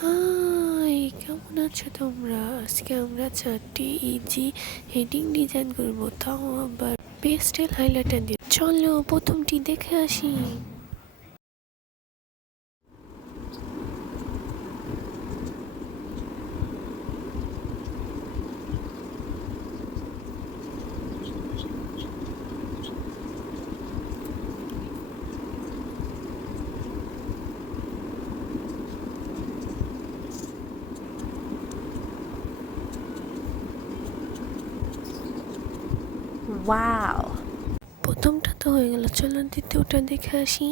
হাই, কেমন আছো তোমরা? আজকে আমরা 4টি ইজি হেডিং ডিজাইন করবো, তাও আবার পেস্টেল হাইলাইটার দিয়ে। চলো প্রথমটি দেখে আসি। ওয়াও, প্রথমটা তো হয়ে গেল, চলো দ্বিতীয়টা দেখে আসি।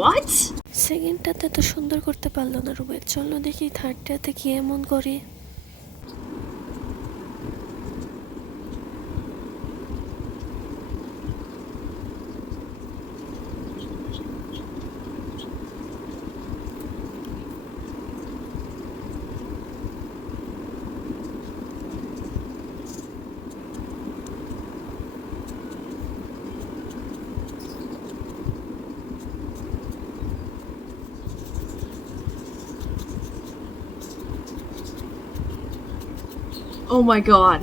হোয়াট? সেকেন্ডটাতে তো সুন্দর করতে পারলো না রুবেল, চলো দেখি থার্ডটাতে কি এমন করে। Oh my god.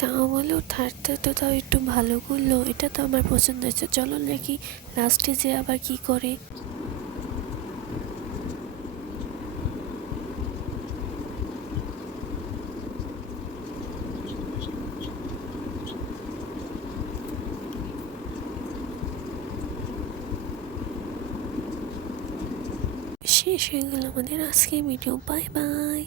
তাও বলো থার্ডটা তো তাও একটু ভালো করলো, এটা তো আমার পছন্দ হয়েছে। চলো দেখি লাস্টে যে আবার কি করে। শেষ হয়ে গেল আমাদের আজকে ভিডিও। Bye bye.